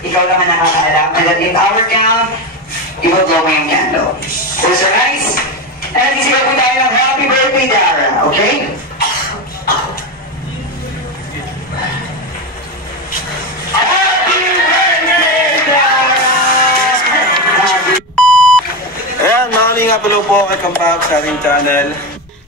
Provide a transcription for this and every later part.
ikaw lang ang nakakaalam. And then in our count, i-blow mo yung candle. So guys, and sisigaw po tayo ng happy birthday, Dara. Okay? Happy birthday, Dara! Ayan, mga nga pala po, welcome back sa ating channel.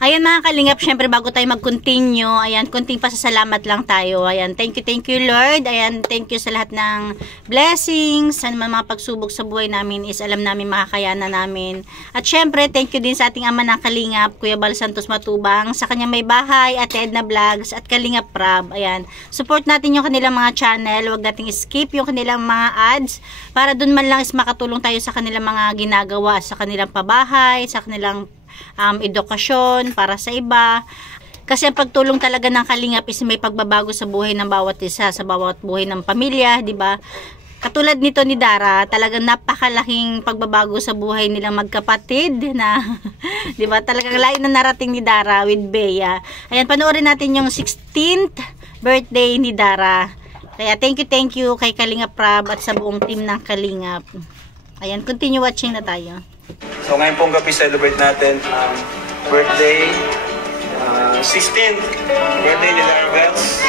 Ayan mga kalingap, syempre bago tayo mag-continue, ayan, kunting pasasalamat lang tayo. Ayan, thank you Lord. Ayan, thank you sa lahat ng blessings, sa mga pagsubok sa buhay namin is alam namin makakayanan namin. At syempre, thank you din sa ating ama ng kalingap, Kuya Bal Santos Matubang, sa kanyang may bahay, Ate Edna Vlogs, at Kalingap Prab. Ayan, support natin yung kanilang mga channel, wag nating skip yung kanilang mga ads, para dun man lang is makatulong tayo sa kanilang mga ginagawa, sa kanilang pabahay, sa kanilang edukasyon para sa iba, kasi ang pagtulong talaga ng kalingap is may pagbabago sa buhay ng bawat isa, sa bawat buhay ng pamilya, di ba? Katulad nito ni Dara, talagang napakalaking pagbabago sa buhay nilang magkapatid na di ba? Talagang layo na narating ni Dara with Bea. Ayan, panoorin natin yung 16th birthday ni Dara. Kaya thank you kay Kalingap Prab at sa buong team ng Kalingap. Ayan, continue watching na tayo. So ngayon pong gabi celebrate natin ang birthday, 16th birthday ni Dara Bells.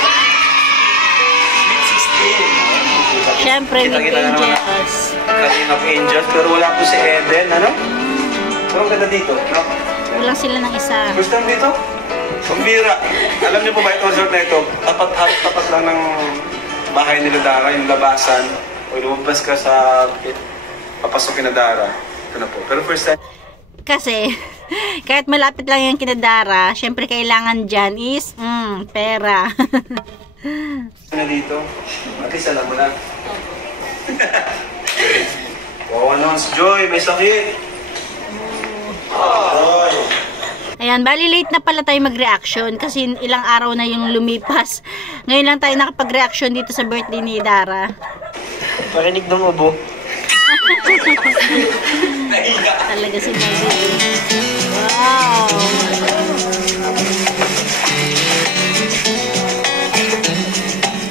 Sweet 16. Siyempre, with Angels. Kalingap Angels, pero wala po si Eden, ano? Pero ang ganda dito, no? Walang sila ng isa. First time dito? Pambira. Alam niyo po ba ito, resort na ito? Tapat lang ng bahay nila Dara, yung labasan. O lumabas ka sa papasukin na Dara. Ito na po. Pero first time. Kasi, kahit malapit lang yung kinadara, syempre kailangan dyan is, pera. Na dito. At least alam mo na. Wow, naman si Joy. May sakit. Joy. Ayan, bali late na pala tayo mag-reaction kasi ilang araw na yung lumipas. Ngayon lang tayo nakapag-reaction dito sa birthday ni Dara. Marinig ng ubo. Talaga si Baby. Wow!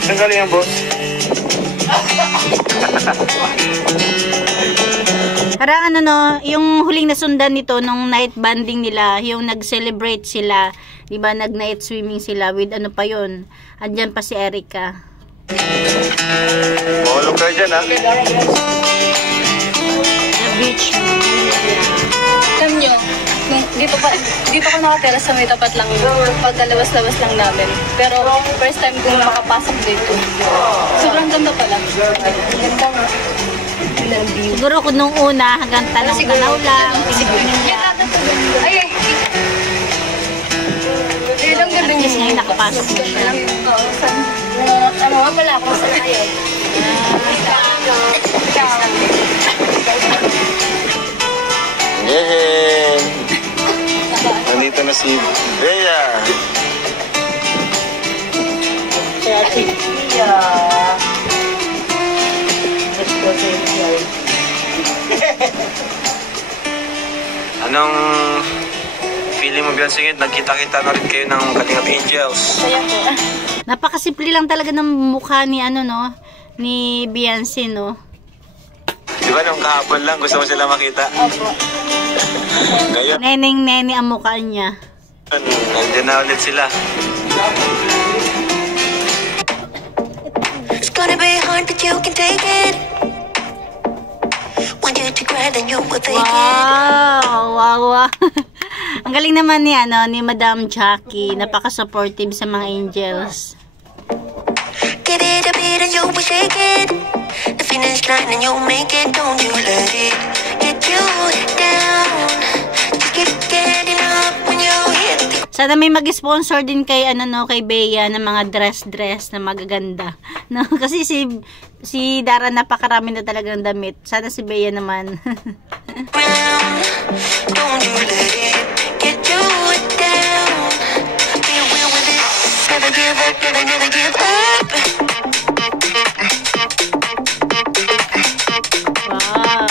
Saan galing yan, boss? Parang ano no, yung huling nasundan nito nung night banding nila, yung nag-celebrate sila, di ba, nag-night swimming sila with ano pa yun, andyan pa si Erica. Mahulog kayo dyan, ha? The beach. Alam nyo, dito ko nakatira sa may tapat lang, pagkalawas-lawas lang namin. Pero first time kong makapasok dito. Sobrang ganda pala. Ganda nga. Siguro kung nung una hanggang tanaw lang, Ay, ilang ganda at least ngayon nakapasok na siya. Ano nga pala ako sa tayo. Yehey! Nandito na si Bea. Anong feeling mo, Biansingit? Nagkita-kita na rin kayo ng Kalingap Angels. Napakasimple lang talaga ng mukha ni ano no, ni Beyonce no. Di ba nung kahapon lang gusto mo sila makita? Opo. Ngayon, Neneng-nene ang mukha niya. nandiyan na ulit sila. It's gonna be hard, but you can take it. Want you to cry, then you will take it. Wow. Ang galing naman ni ano ni Madam Jackie, napaka-supportive sa mga angels. Give it a beat and you will shake it. The finish line and you'll make it. Don't you let it get you down. Just keep getting up when you hit the... Sana may mag-sponsor din kay ano no, kay Bea ng mga dress na magaganda. No, kasi si Dara napakarami na talagang damit. Sana si Bea naman. Don't you let it get you down. Be real with it. Never give up, never give up. Wow.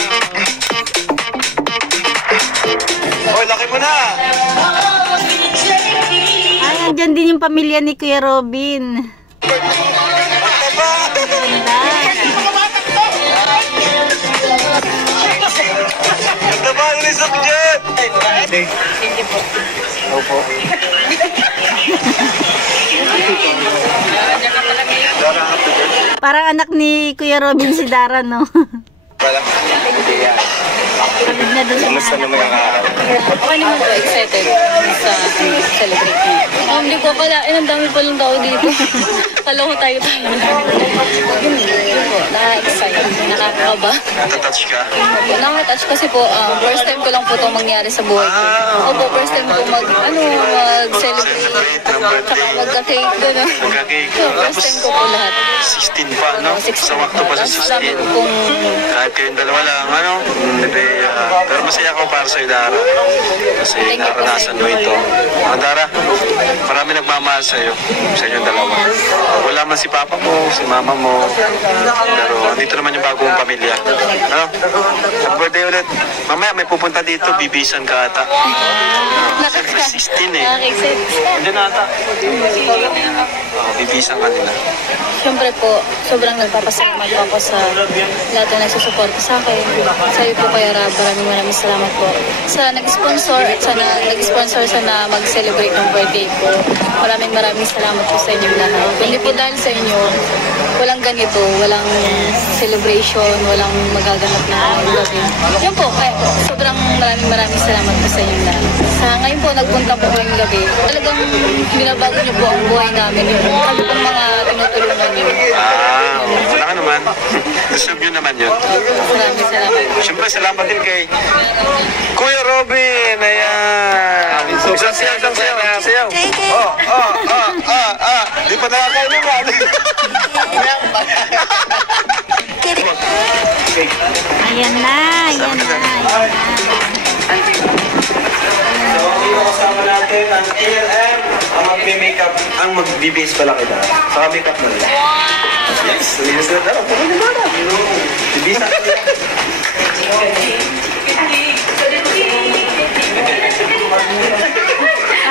Oy, laki mo na! Ay, andyan din yung pamilya ni Kuya Robin. Ganda. birthday. Thank you po. Opo. Dara, happy birthday. Parang anak ni Kuya Robin si Dara, no? Wala. Hindi yan. Kapag na doon sa Kamusta mga naman ang araw? Okay naman po, excited sa celebrate niya. Hindi ko pala, ang dami pa lang tao dito. Kala ko tayo. Yun po, na-excite, nakakaba. Nakatouch ka? Nakaka-touch kasi po, first time ko lang po itong mangyari sa buhay ko. Opo, first time ko mag-celebrate, tsaka magka-cake, gano'n. Magka-cake. So, first time ko po lahat. 16 pa, no? Sa wakto pa sa 16. Sabi ko kung Kahit kayong dalawa lang, ano? Pero masaya ako para sa'yo, Dara. Kasi naranasan mo ito. Dara, marami nagmamahal sa'yo. Sa inyong dalawa. Wala man si Papa mo, si Mama mo. Pero dito naman yung bagong pamilya. Ano? Happy birthday ulit. Mamaya may pupunta dito, bibisan ka ata. Siyempre 16 eh. nakaka-excite. Hindi na ata. Bibisan ka nila. Siyempre po, sobrang nagpapasalamat po ako sa lahat na nagsusuporta sa akin. Sa iyo po, Kuya Rab, maraming salamat po. Sa nag-sponsor at sa nag-sponsor sana mag-celebrate ng birthday ko. Maraming salamat po sa inyong lahat. Hindi po dahil sa inyo, walang ganito, walang celebration, walang magaganap na gabi. Yun po, kaya po, sobrang maraming salamat po sa inyong lahat. Sa ngayon po, nagpunta po ngayong gabi. Talagang binabago niyo po ang buhay namin. Yung kami pong mga tinutulungan niyo. Wala ka naman. Deserve nyo naman yun. Maraming salamat. Siyempre, salamat din kay Kuya Robin. Ayan. Isang siyaw. Di pa nakakain naman. Ayan na. So, yung kasama natin ang ALM, ang mag-makeup, ang mag-BBS pala kita. Saka makeup na rin. Yes, linis na dara. Puro na dara. BBS na rin.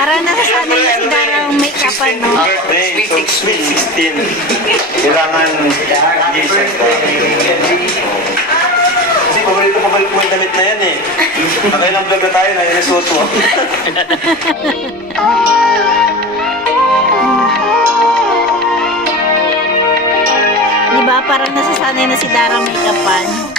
Para nasasanay na si Dara ang make-upan, no? Birthday, so sweet 16. Kailangan gisan ka. Kasi pabalik mo yung damit na yan eh. Nakailang vlog na tayo na inasuot mo. Diba? Parang nasasanay na si Dara ang make-upan.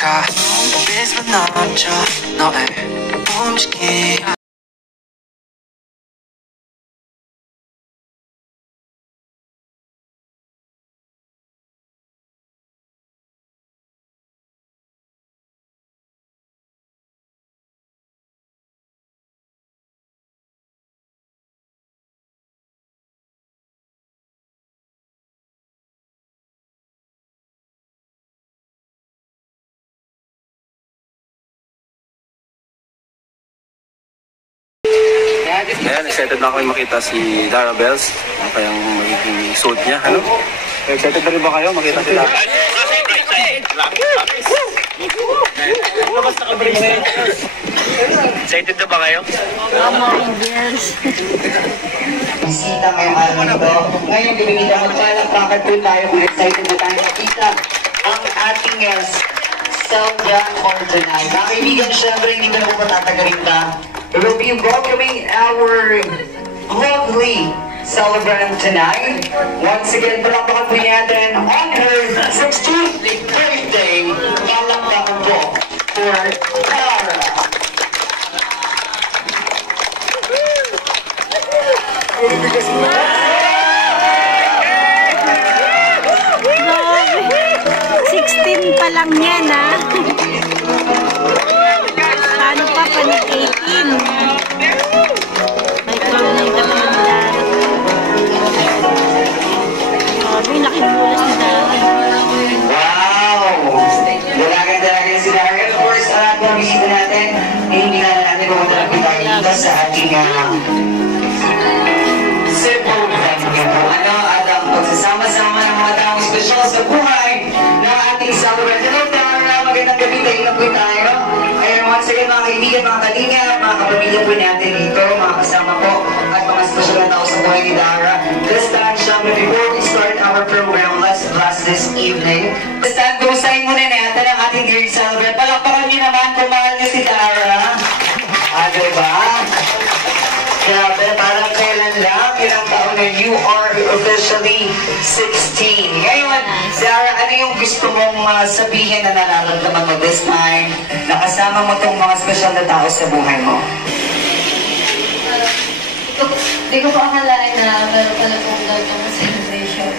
Ayan, excited na ako yung makita si Dara Bells. Ano kayang magiging suit niya, ano? Excited na rin ba kayo makita si Dara? Excited na ba kayo? Yes. Bisita ngayong araw na ito. Ngayon, bibigyan mo palakpakan po tayo kung excited na tayo makita ang ating Selja for tonight. Mga kaibigan, syempre, hindi ka na po patatagalin ka. We will be welcoming our lovely celebrant tonight. Once again, palakpakan po natin on her 16th birthday. Palakpakan po for Dara. Grabe. 16 pa lang yan, ha? Paano pa panig 18? May crowd na yung katawan ni Dara. Grabe, laking bulas ni Dara. Wow! Dalagan si Dara. Of course, lahat ng bisita natin, hindi na natin pumunta na tayo dito sa ating simple venue. Ano, at ang pagsasama-sama ng mga taong special sa buhay ng ating celebrant. Hello, Dara! Magandang gabi, tayo na po tayo. Ayan, once again, mga kaibigan, mga kalinga, mga kapamilya po natin dito, mga kasama po, at mga special na tao sa buhay ni Dara. This time, syempre, before we start our program, let's blast this evening. This time, gustahin muna natin ang ating dear celebrant. Palakpakan niyo naman kung mahal niyo si Dara. Diba? 2016. Ngayon, Dara, ano yung gusto mong sabihin na nararamdaman mo this time? Nakasama mo tong mga special na tao sa buhay mo. Hindi ko pa akalain na meron pala pong ganitong celebration.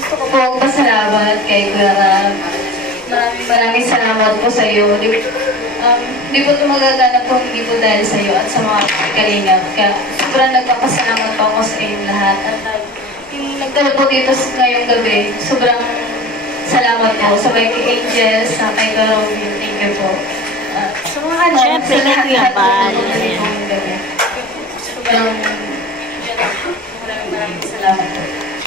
Gusto ko po pasalamat kay Kuya Rab. Maraming salamat po sa iyo. Di po ito magaganap po hindi po dahil sa iyo at sa mga kalingap. Kaya sobrang nagpapasalamat po ako sa inyong lahat. At yung nagdala po dito ngayong gabi, sobrang salamat po sa mga angels, sa kay Robin. Thank you po. Sa mga ano, Siyempre, sa lahat Kuya po Bal. ngayong gabi. Sobrang maraming salamat po.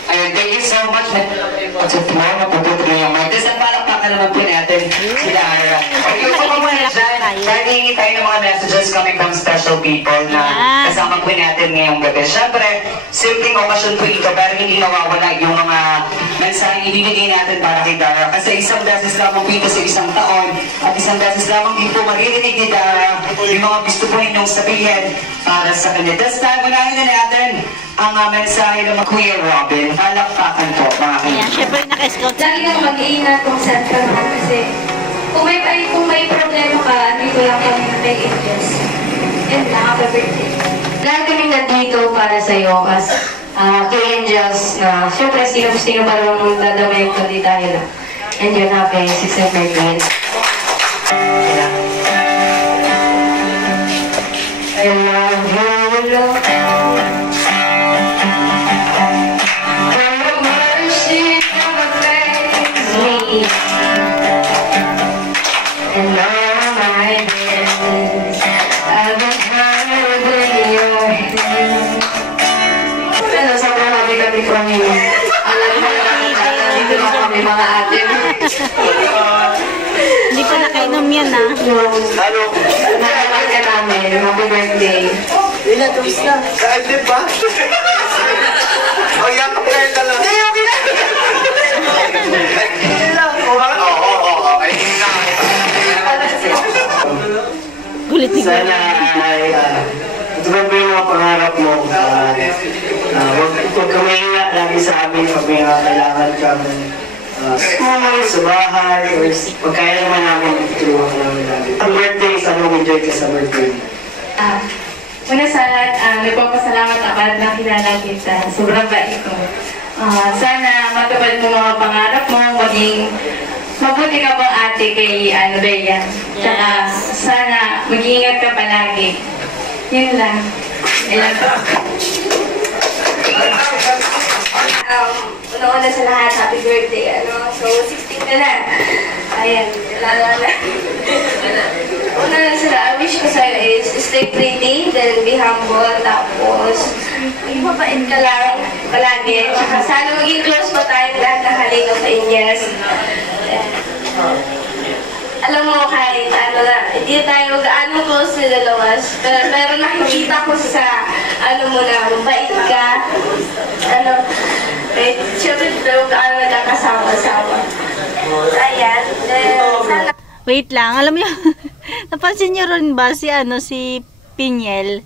Ayun, thank you so much. Sa floor, mapuputuloy yung mic. Tapos ang palakpakan naman po natin si Dara. Okay, so kung muna dyan, dahil hihingi tayo ng mga messages coming from special people na kasama po natin ngayong gabi. Siyempre, simpleng okasyon po ito, pero hindi nawawala yung mga mensaheng ibibigay natin para kay Dara. Kasi isang beses lamang po ito sa isang taon, at isang beses lamang din po maririnig ni Dara yung mga gusto po ninyong sabihin para sa kanya. This time, unahin na natin ang mensahe ng Kuya Robin. Palakpakan po, mga kanya. Ayan, syempre naka-scout Lagi kang mag-iingat kung saan ka naman kasi kung may problema ka, dito lang kami na kay Angels. Yan lang, happy birthday. Lahat kami nandito para sa iyo as kay Angels na syempre sino pa naman dadamay ko di tayo na. And yun, happy 6th birthday. I love you, love. And all my days, I've been hard with your hands. Pero sobrang happy kami kami. Alam mo na dito na kami mga ate. Hindi pa nakainom yan Ano? Nalaman ka namin. Happy birthday. Ilan, tapos na. Saan din ba? O, yakap kayo na lang. Hindi, okay na. Hindi lang. Oo. Ay, hindi na. Gulit ni Sana ay ituloy mo yung mga pangarap mo. Huwag ka mahinga lagi sa amin pag may kailangan ka school, sa bahay, or pag kaya naman namin tutulungan ka namin lagi. Ang birthday, sana mag-enjoy ka sa birthday. Una sa lahat, nagpapasalamat ako at nakilala kita. Sobrang bait ko. Sana matupad mo mga pangarap mo, maging mabuti ka pang ate kay Bea. Tsaka sana mag-iingat ka palagi. Yun lang. Una-una sa lahat, happy birthday. So, 16 ka na. Ayan, wala. Una sa lahat, wish ko sa'yo is stay pretty, then be humble, tapos maging mabait ka lang palagi. Tsaka sana maging close pa tayong lahat ng halinaw sa Indias. Alam mo, kahit hindi tayo gaano close na dalawas, pero nakikita ko sa mo na mabait ka. Siyempre, pero gaano nagkakasama-sama. Ayan, sana. Wait lang, alam mo napansin niyo rin ba si Pinyel?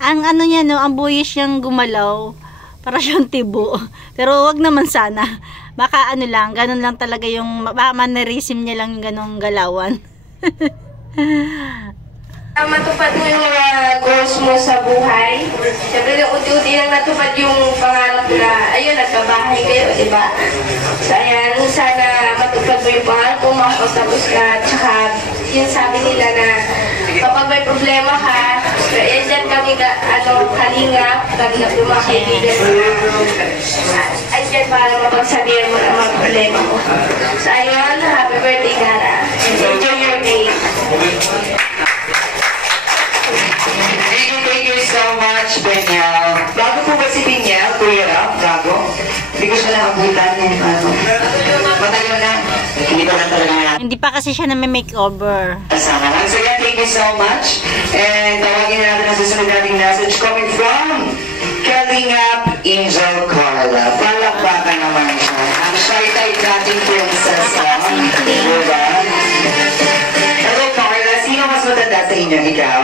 Ang niya ang buwis niyang gumalaw para siyang tibo. Pero wag naman sana. Baka ganun lang talaga yung mannerism niya lang ganung galawan. Matupad mo yung mga goals mo sa buhay. Siyempre, unti-unti lang natupad yung pangarap na, ayun, nagkabahay kayo, di ba? So, ayan, sana matupad mo yung pangarap mo, makapagtapos ka. Tsaka, yun sabi nila na kapag may problema ka, yan dyan kami kalingap, yung mga kaibigan ay dyan para mapagsabihan mo ng mga problema mo. So, ayun, happy birthday, Dara. Enjoy your day. Thank you so much, Pinyel. Bago po ba si Pinyel, Kuya Rab? Bago? Hindi ko siya nakabutan yung matagal na. Hindi ko na talaga nga. Hindi pa kasi siya makeover. Kasama lang. So yeah, thank you so much. And tawagin na natin ang susunod nating message coming from Kalingap Angel Carla. Palakpakan naman siya. Ang shy type nating princess. Diba? Hello, Carla. Sino mas matanda sa inyo? Ikaw?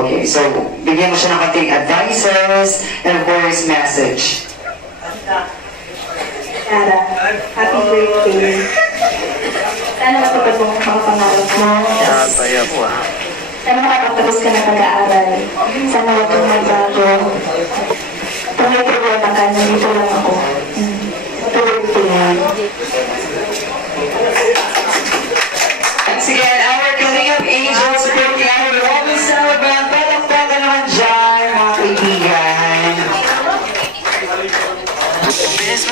Okay, so bigyan mo siya ng konting advices and of course, message. Tara, happy birthday. Sana matupad mo ang mga pangarap mo. Sana makapagtapos ka ng pag-aaral. Sana huwag kang magbago. Kung may problema ka, nandito lang ako. Happy birthday. Once again, our Kalingap Angels supporting our Robin Celebrant. Palakpakan naman dyan, mga kaibigan.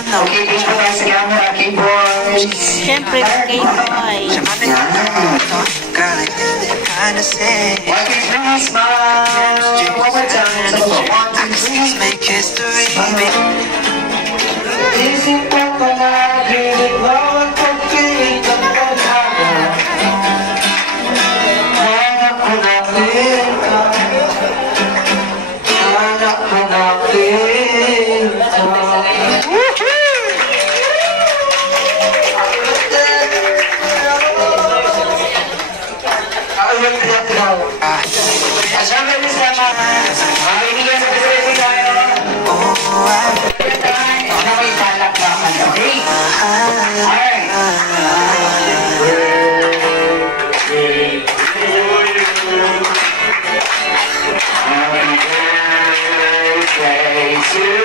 Okay, thank you guys again, mga keyboards. Siyempre, kay Boy. Happy Christmas! One more time. So, 1, 2, 3. Make history, baby. Isip ko pa na, pilit bawat pagpilit ang pagkaka. Anak ko na kita. Anak ko na kita. Asyempre din sa mga kaibigan sa kasi tayo. Na may palakpakan, okay? Alright. Happy birthday to you.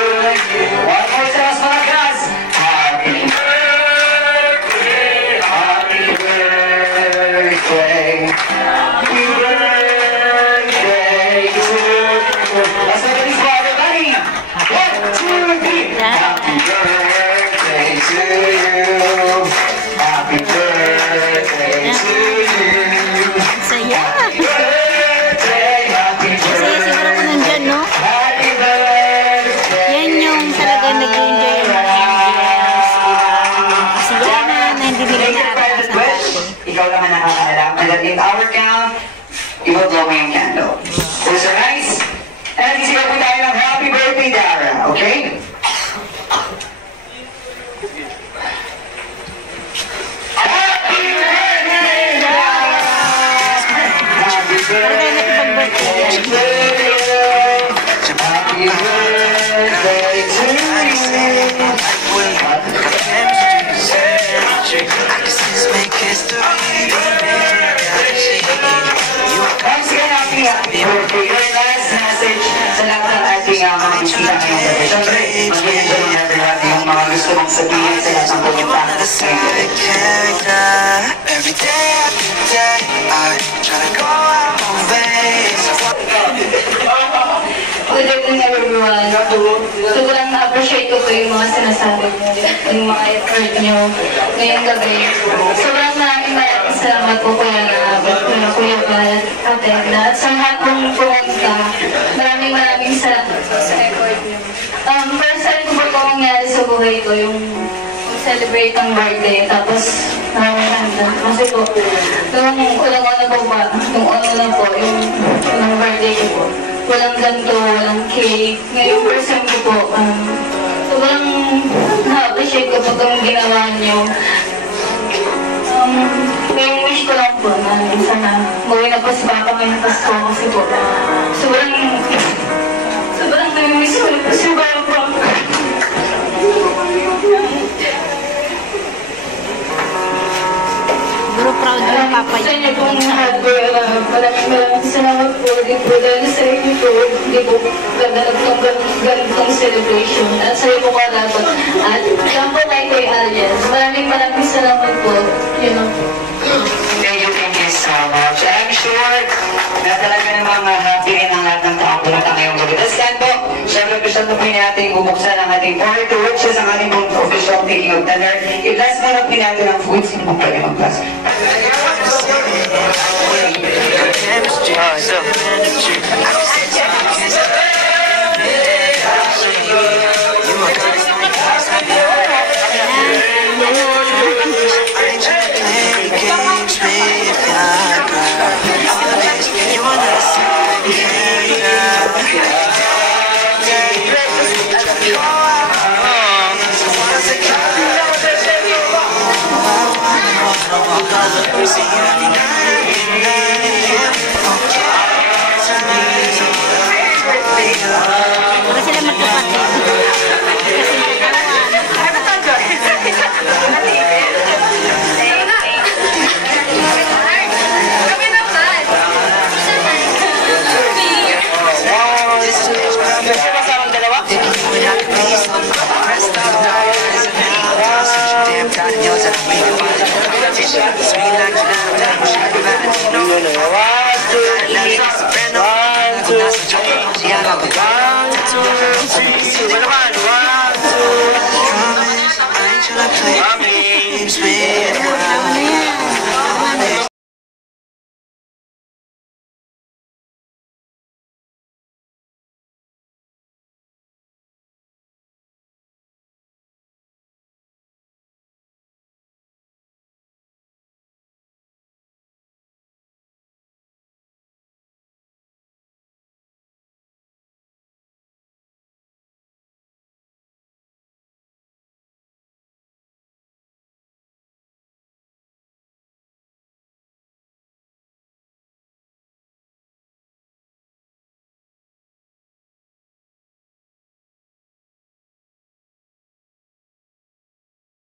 One more time, mga guys. Happy birthday. Happy birthday. Happy birthday to you. Let's make this for everybody. 1, 2, 3. Happy birthday to you. Happy birthday to you. Saya. Birthday, happy Saya siguro ko birthday. nandyan, no? Happy birthday. Yan yung talagang nag-enjoy yung mga Indians, diba? Kasiyahan na hindi nila nakakasa dati. Ikaw naman nakakaalam. And at the hour count, i-blow mo yung candle. Those are nice. And sisigaw po tayo ng happy birthday, Dara. Okay? Happy birthday, Dara! Happy Para tayo nakipag-birthday yan. birthday to you. Happy birthday to you. Make history, baby. Once again, happy birthday. Your last message sa lahat ng ating mga bisita ngayong gabi. Siyempre, mag-enjoy mo natin lahat yung mga gusto mong sabihin sa lahat ng pumunta. Every day after day, I try to go out my way. Good evening everyone. Sobrang na-appreciate ko po yung mga sinasabi niyo, yung mga effort niyo ngayong gabi. Sobrang maraming salamat po Kuya Bal, Ate Edna, at sa lahat pong pumunta. Maraming salamat po sa effort niyo. First time ko po ito mangyari sa buhay ko, yung celebrate ng birthday, tapos maraming handa. Kasi po, nung unang-una po ba, nung una lang po, yung birthday ko po, walang ganito, walang cake. Ngayon, first time ko po, sobrang na-appreciate ko pag ang ginawa niyo. Ngayong wish ko lang po na sana gawin na po si Papa ngayong Pasko kasi po, sobrang nami-miss ko na po si Papa. Siguro proud yung papa Sa niya. inyo pong lahat po, maraming salamat po. Di po dahil sa inyo po, di po ganitong celebration. At sa iyo po kalaban. At yan po kay Kuya Alien. Maraming salamat po. You know. Thank you so much. I'm sure na talaga namang happy rin ang lahat ng taong pumunta ngayong gabi. Tapos yan po, syempre gusto po natin bubuksan ang ating part to which is ang ating official taking of dinner. I-bless mo na po natin ang food. Sino pong pwede mag-bless? Para sila magkapatid. Kasi magkatawan.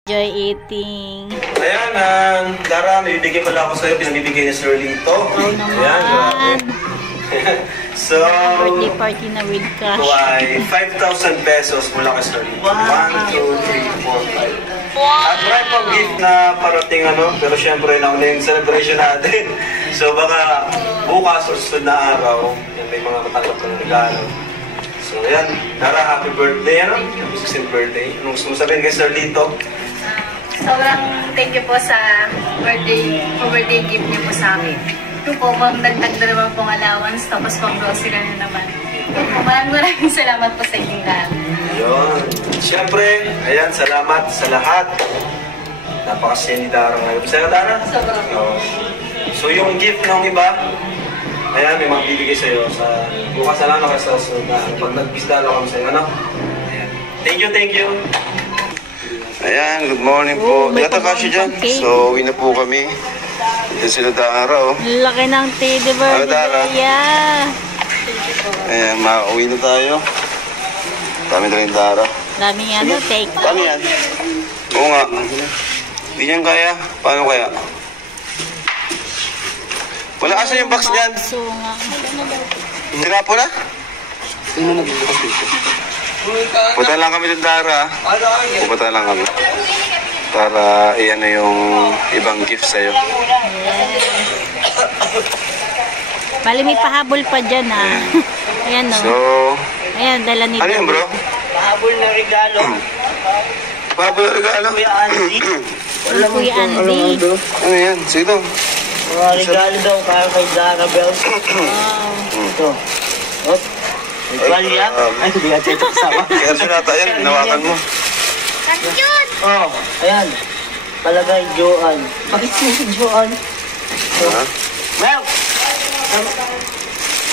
Enjoy eating. Ayan, Dara, may bibigay pala ako sa'yo. Pinamibigay ni Sir Lito. Ayan, grabe. So, Birthday party na with cash. ito ay 5,000 pesos mula kay Sir Lito. 1, 2, 3, 4, 5. At marami pang gift na parating pero syempre nauna yung celebration natin. So baka bukas o susunod na araw, yan may mga matanggap ng regalo. So ayan, Dara, happy birthday, 16th birthday. Anong gusto mo sabihin kay Sir Lito? Sobrang thank you po sa birthday gift niyo po sa akin. Ito po, magdagdag na naman pong allowance, tapos pang grocery na naman. Ito po, maraming salamat po sa inyong lahat. Ayun. Siyempre, ayan, salamat sa lahat. Napakasaya ni Dara ngayon. Sa'yo, Dara? Sobrang. So yung gift ng iba, ayan, may mga bibigay sa'yo sa bukas na lang sa susunod na pag nag-bisdalo kami sa'yo, Ayan. Thank you. Ayan, good morning po. Yata kasi dyan. So, uwi na po kami. Ito sila Dara, Laki ng teddy bear. Ano, Dara? Yeah. Ayan, makauwi na tayo. Dami na rin Dara. Dami yan, take. Dami yan. Oo nga. Hindi yan kaya. Paano kaya? Wala kasi yung box niyan. So nga. Tinapo na? Punta lang kami ng Dara. Pupunta lang kami. Para iyan na yung ibang gift sa'yo. Bali may pahabol pa dyan Ayan So, Ayan, dala nito. ano yun bro? Pahabol na regalo. Pahabol na regalo? Kuya Andy. Kuya Andy. Ano yan? Sige daw. Mga regalo daw para kay Dara Bells. Ito. Op. Igualya. Ay, hindi ka ito kasama. Kaya sinata yan, hinawakan mo. Oh, ayan. Palagay, Joan. Bakit si Joan? Ha? Well!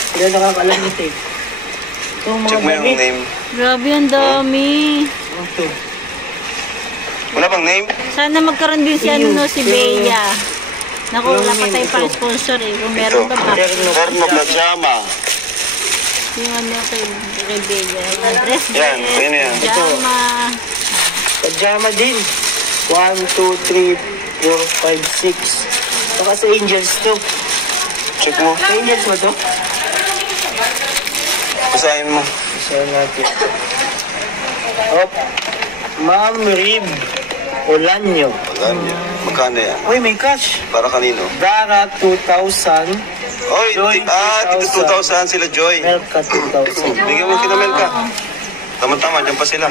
Hindi na nakakalam ito eh. Itong mga Check mo yung damit. name. Grabe, ang dami. Ito. Wala bang name? Sana magkaroon din si si Bea. Naku, wala pa tayong pa-sponsor Kung meron Ito. ba Terno pajama. Yung kay Bea. Dress Yan, ayun yan. pajama. Pajama din. 1, 2, 3, 4, 5, 6. Saka sa Angels to. Check mo. Sa Angels mo to? Basahin mo. Basahin natin. Op. Ma'am Rib Olanyo. Wala niya. Magkano yan? Uy, may cash. Para kanino? Dara 2,000. Oy, Joy, dito 2,000 sila Joy. Melka 2,000. Bigyan mo kina Melka. Tama-tama, dyan pa sila.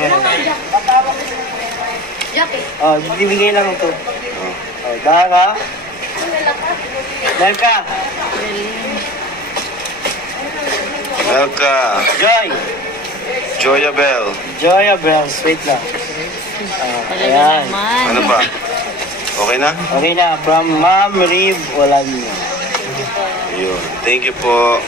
Oh, bibigay lang ito. Oh, Dara. Melka. Melka. Joy. Joya Bell. Joya Bells. Wait lang. Ayan. Naman. Ano pa? Okay na? Okay na. From Ma'am Rib Olanyo. Ayun. Thank you po.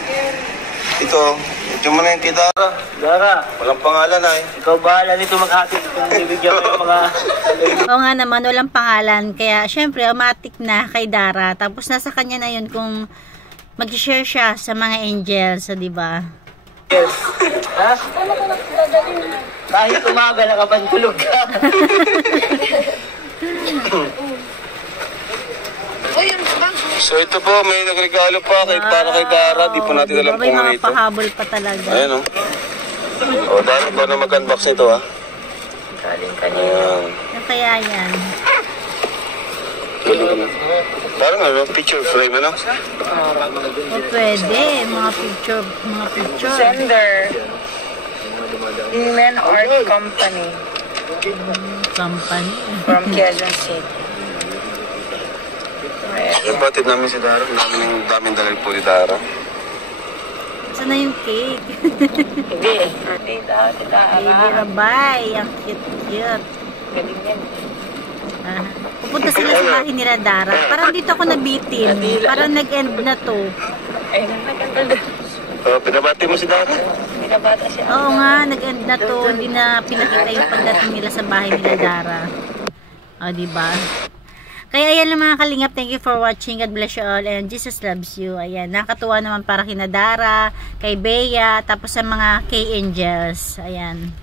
Ito, ito mo na yung kay Dara. Dara, Walang pangalan ay. ikaw bahala nito mag-hatid kung bibigyan ko yung mga... Oo nga naman, walang pangalan. Kaya, syempre, automatic na kay Dara. Tapos, nasa kanya na yun kung mag-share siya sa mga angels, di ba? Yes. Ha? Kahit umaga nakapantulog ka. So ito po, may nagregalo pa para kay Dara. Di po natin alam May kung ano mga ito. pahabol pa talaga. Ayan o. O, Dara, ikaw na mag-unbox nito ha. Galing kanina. Ayan. Ano kaya yan? Parang ano, picture frame, ano? O pwede, mga picture. Sender. Women Art Company Company. from Quezon City. Yung batid namin si Dara, daming dalal po ni Dara. Saan na yung cake? Hindi. Tita. Baby Rabay. Ang cute. Galing yan. Pupunta sila sa bahay nila Dara. Parang dito ako nabitin. Parang nag-end na to. Ay, nagkaganda. Pinabati mo si Dara? Binabata siya. Oo nga, nag-end na to. Hindi na pinakita yung pagdating nila sa bahay nila Dara. O, diba? Kaya ayan lang mga kalingap, thank you for watching. God bless you all and Jesus loves you. Ayan, nakakatuwa naman para kina Dara, kay Bea, tapos sa mga K-Angels. Ayan.